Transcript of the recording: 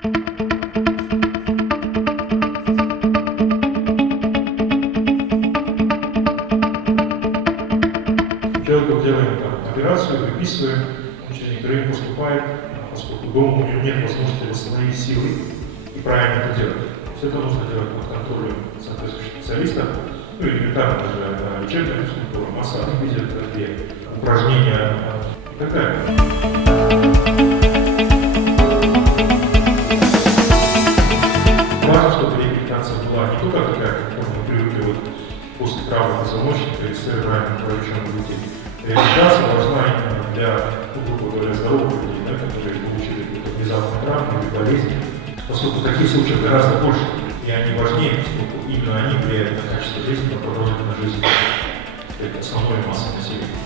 Человеку делаем операцию, выписываем, через некоторое время поступает, поскольку дома у него нет возможности восстановить силы и правильно это делать. Все это нужно делать под контролем соответствующих специалистов, ну и элементарно даже лечебная физкультура, массаж, физиотерапия, упражнения и так далее. Важно, чтобы реабилитация была не только такая, как мы привыкли вот после травмы позвоночника и церебрального поврежденных людей. Реабилитация важна именно для, грубо говоря, здоровых людей, да, которые получили какую-то внезапную травму или болезнь, поскольку таких случаев гораздо больше, и они важнее, поскольку именно они влияют на качество жизни, на продолжительность жизни основной массы населения.